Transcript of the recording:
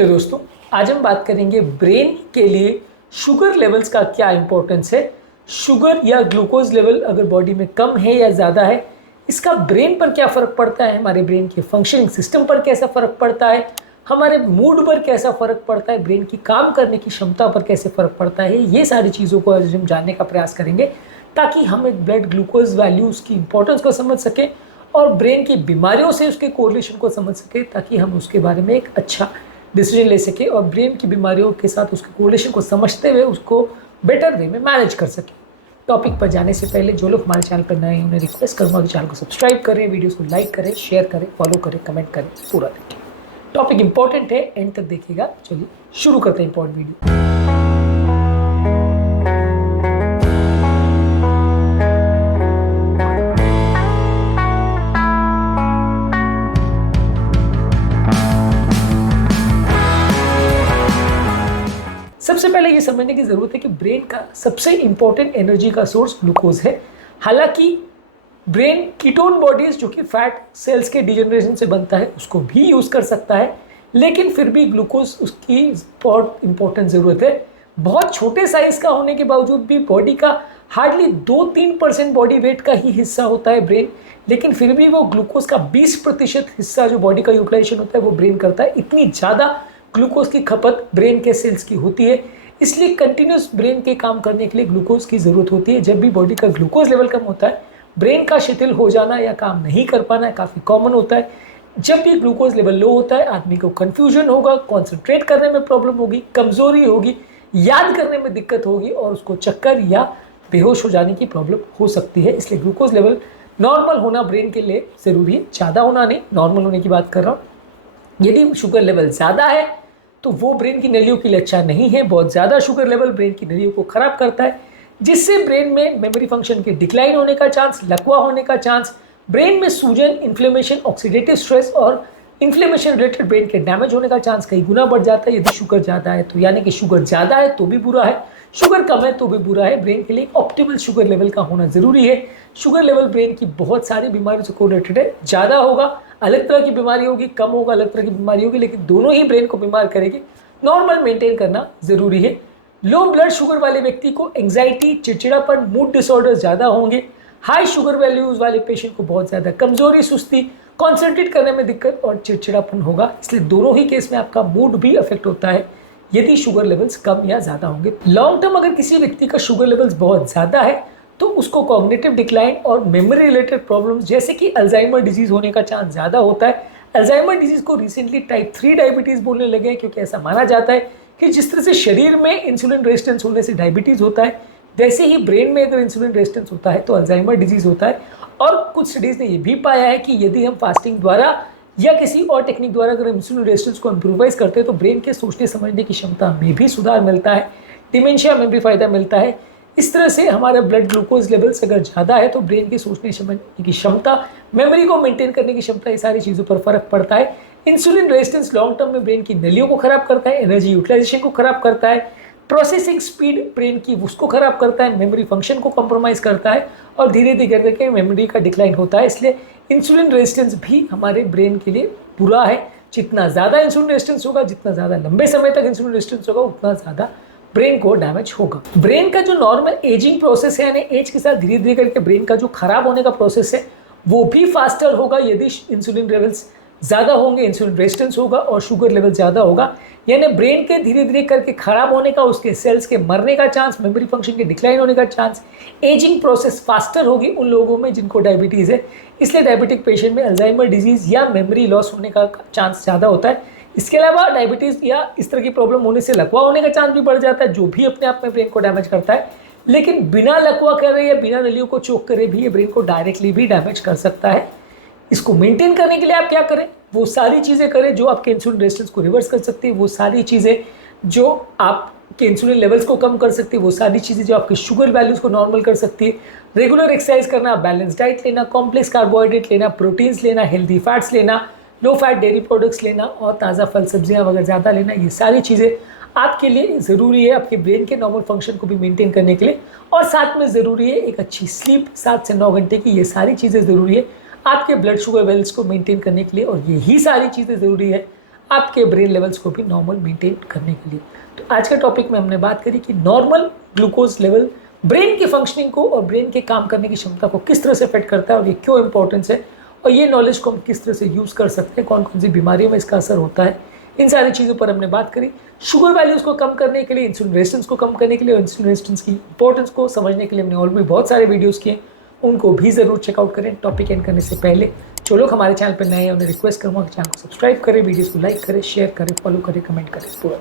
Hello दोस्तों, आज हम बात करेंगे ब्रेन के लिए शुगर लेवल्स का क्या इंपॉर्टेंस है। शुगर या ग्लूकोज लेवल अगर बॉडी में कम है या ज़्यादा है, इसका ब्रेन पर क्या फ़र्क पड़ता है, हमारे ब्रेन के फंक्शनिंग सिस्टम पर कैसा फ़र्क पड़ता है, हमारे मूड पर कैसा फ़र्क पड़ता है, ब्रेन की काम करने की क्षमता पर कैसे फ़र्क पड़ता है। ये सारी चीज़ों को आज हम जानने का प्रयास करेंगे ताकि हम एक ब्लड ग्लूकोज वैल्यूज़ की इंपॉर्टेंस को समझ सकें और ब्रेन की बीमारियों से उसके कोरिलेशन को समझ सकें, ताकि हम उसके बारे में एक अच्छा डिसीजन ले सके और ब्रेन की बीमारियों के साथ उसके कोरिलेशन को समझते हुए उसको बेटर वे में मैनेज कर सके। टॉपिक पर जाने से पहले जो लोग हमारे चैनल पर नए हैं उन्हें रिक्वेस्ट करूँगा कि चैनल को सब्सक्राइब करें, वीडियोस को लाइक करें, शेयर करें, फॉलो करें, कमेंट करें, पूरा देखें। टॉपिक इंपॉर्टेंट है, एंड तक देखिएगा। चलिए शुरू करते हैं इंपॉर्टेंट वीडियो। सबसे पहले ये समझने की ज़रूरत है कि ब्रेन का सबसे इंपॉर्टेंट एनर्जी का सोर्स ग्लूकोज है। हालांकि ब्रेन कीटोन बॉडीज जो कि फैट सेल्स के डिजनरेशन से बनता है उसको भी यूज़ कर सकता है, लेकिन फिर भी ग्लूकोज उसकी बहुत इंपॉर्टेंट ज़रूरत है। बहुत छोटे साइज़ का होने के बावजूद भी बॉडी का हार्डली 2-3% बॉडी वेट का ही हिस्सा होता है ब्रेन, लेकिन फिर भी वो ग्लूकोज का 20% हिस्सा जो बॉडी का यूटिलाइजेशन होता है वो ब्रेन करता है। इतनी ज़्यादा ग्लूकोज की खपत ब्रेन के सेल्स की होती है, इसलिए कंटिन्यूस ब्रेन के काम करने के लिए ग्लूकोज की ज़रूरत होती है। जब भी बॉडी का ग्लूकोज लेवल कम होता है, ब्रेन का शिथिल हो जाना या काम नहीं कर पाना काफ़ी कॉमन होता है। जब भी ग्लूकोज लेवल लो होता है, आदमी को कन्फ्यूजन होगा, कॉन्सेंट्रेट करने में प्रॉब्लम होगी, कमज़ोरी होगी, याद करने में दिक्कत होगी और उसको चक्कर या बेहोश हो जाने की प्रॉब्लम हो सकती है। इसलिए ग्लूकोज लेवल नॉर्मल होना ब्रेन के लिए ज़रूरी है, ज़्यादा होना नहीं, नॉर्मल होने की बात कर रहा हूँ। यदि शुगर लेवल ज़्यादा है तो वो ब्रेन की नलियों के लिए अच्छा नहीं है। बहुत ज़्यादा शुगर लेवल ब्रेन की नलियों को ख़राब करता है, जिससे ब्रेन में मेमोरी फंक्शन के डिक्लाइन होने का चांस, लकवा होने का चांस, ब्रेन में सूजन, इन्फ्लेमेशन, ऑक्सीडेटिव स्ट्रेस और इन्फ्लेमेशन रिलेटेड ब्रेन के डैमेज होने का चांस कई गुना बढ़ जाता है यदि शुगर ज़्यादा है तो। यानी कि शुगर ज़्यादा है तो भी बुरा है, शुगर कम है तो भी बुरा है। ब्रेन के लिए ऑप्टिमल शुगर लेवल का होना ज़रूरी है। शुगर लेवल ब्रेन की बहुत सारी बीमारियों से कोरिलेटेड है। ज़्यादा होगा अलग तरह की बीमारी होगी, कम होगा अलग तरह की बीमारी होगी, लेकिन दोनों ही ब्रेन को बीमार करेगी। नॉर्मल मेंटेन करना ज़रूरी है। लो ब्लड शुगर वाले व्यक्ति को एंग्जाइटी, चिड़चिड़ापन, मूड डिसऑर्डर ज़्यादा होंगे। हाई शुगर वैल्यूज़ वाले पेशेंट को बहुत ज़्यादा कमज़ोरी, सुस्ती, कॉन्सेंट्रेट करने में दिक्कत और चिड़चिड़ापन होगा। इसलिए दोनों ही केस में आपका मूड भी अफेक्ट होता है यदि शुगर लेवल्स कम या ज़्यादा होंगे। लॉन्ग टर्म अगर किसी व्यक्ति का शुगर लेवल्स बहुत ज़्यादा है तो उसको कॉग्निटिव डिक्लाइन और मेमोरी रिलेटेड प्रॉब्लम्स जैसे कि अल्जाइमर डिजीज़ होने का चांस ज़्यादा होता है। अल्जाइमर डिजीज़ को रिसेंटली टाइप 3 डायबिटीज़ बोलने लगे हैं, क्योंकि ऐसा माना जाता है कि जिस तरह से शरीर में इंसुलिन रेजिस्टेंस होने से डायबिटीज़ होता है, वैसे ही ब्रेन में अगर इंसुलिन रेजिस्टेंस होता है तो अल्जाइमर डिजीज़ होता है। और कुछ स्टडीज़ ने यह भी पाया है कि यदि हम फास्टिंग द्वारा या किसी और टेक्निक द्वारा अगर हम इंसुलिन रेजिस्टेंस को इम्प्रूवाइज करते हैं तो ब्रेन के सोचने समझने की क्षमता में भी सुधार मिलता है, डिमेंशिया में भी फ़ायदा मिलता है। इस तरह से हमारा ब्लड ग्लूकोज लेवल्स अगर ज़्यादा है तो ब्रेन की सोचने समझने की क्षमता, मेमोरी को मेंटेन करने की क्षमता, ये सारी चीज़ों पर फ़र्क पड़ता है। इंसुलिन रेजिस्टेंस लॉन्ग टर्म में ब्रेन की नलियों को ख़राब करता है, एनर्जी यूटिलाइजेशन को ख़राब करता है, प्रोसेसिंग स्पीड ब्रेन की उसको ख़राब करता है, मेमोरी फंक्शन को कॉम्प्रोमाइज़ करता है और धीरे धीरे करके मेमोरी का डिक्लाइन होता है। इसलिए इंसुलिन रेजिस्टेंस भी हमारे ब्रेन के लिए बुरा है। जितना ज़्यादा इंसुलिन रेजिस्टेंस होगा, जितना ज़्यादा लंबे समय तक इंसुलिन रेजिस्टेंस होगा, उतना ज़्यादा ब्रेन को डैमेज होगा। ब्रेन का जो नॉर्मल एजिंग प्रोसेस है, यानी एज के साथ धीरे धीरे करके ब्रेन का जो खराब होने का प्रोसेस है वो भी फास्टर होगा यदि इंसुलिन लेवल्स ज़्यादा होंगे, इंसुलिन रेजिस्टेंस होगा और शुगर लेवल ज़्यादा होगा। यानी ब्रेन के धीरे धीरे करके खराब होने का, उसके सेल्स के मरने का चांस, मेमोरी फंक्शन के डिक्लाइन होने का चांस, एजिंग प्रोसेस फास्टर होगी उन लोगों में जिनको डायबिटीज़ है। इसलिए डायबिटिक पेशेंट में अल्जाइमर डिजीज़ या मेमोरी लॉस होने का चांस ज़्यादा होता है। इसके अलावा डायबिटीज़ या इस तरह की प्रॉब्लम होने से लकवा होने का चांस भी बढ़ जाता है, जो भी अपने आप में ब्रेन को डैमेज करता है। लेकिन बिना लकवा करे या बिना नलियों को चोक करे भी ये ब्रेन को डायरेक्टली भी डैमेज कर सकता है। इसको मेंटेन करने के लिए आप क्या करें, वो सारी चीज़ें करें जो आपके इंसुलिन रेजिस्टेंस को रिवर्स कर सकती है, वो सारी चीज़ें जो आपके इंसुलिन लेवल्स को कम कर सकती है, वो सारी चीज़ें जो आपके शुगर वैल्यूज़ को नॉर्मल कर सकती है। रेगुलर एक्सरसाइज करना, बैलेंस डाइट लेना, कॉम्प्लेक्स कार्बोहाइड्रेट लेना, प्रोटीन्स लेना, हेल्दी फैट्स लेना, लो फैट डेयरी प्रोडक्ट्स लेना और ताज़ा फल सब्जियां वगैरह ज़्यादा लेना, ये सारी चीज़ें आपके लिए ज़रूरी है आपके ब्रेन के नॉर्मल फंक्शन को भी मेंटेन करने के लिए। और साथ में ज़रूरी है एक अच्छी स्लीप, 7 से 9 घंटे की, ये सारी चीज़ें ज़रूरी है आपके ब्लड शुगर लेवल्स को मेंटेन करने के लिए। और यही सारी चीज़ें ज़रूरी है आपके ब्रेन लेवल्स को भी नॉर्मल मेंटेन करने के लिए। तो आज के टॉपिक में हमने बात करी कि नॉर्मल ग्लूकोज लेवल ब्रेन की फंक्शनिंग को और ब्रेन के काम करने की क्षमता को किस तरह से अफेक्ट करता है और ये क्यों इंपॉर्टेंस है, और ये नॉलेज को हम किस तरह से यूज़ कर सकते हैं, कौन कौन सी बीमारियों में इसका असर होता है, इन सारी चीज़ों पर हमने बात करी। शुगर वैल्यूज़ को कम करने के लिए, इंसुलिन रेजिस्टेंस को कम करने के लिए और इंसुलिन रेजिस्टेंस की इंपॉर्टेंस को समझने के लिए हमने और भी बहुत सारे वीडियोज़ किए, उनको भी ज़रूर चेकआउट करें। टॉपिक एंड करने से पहले जो लोग हमारे चैनल पर नए हैं उन्हें रिक्वेस्ट करूँगा कि चैनल को सब्सक्राइब करें, वीडियोज़ को लाइक करें, शेयर करें, फॉलो करें, कमेंट करें पूरा।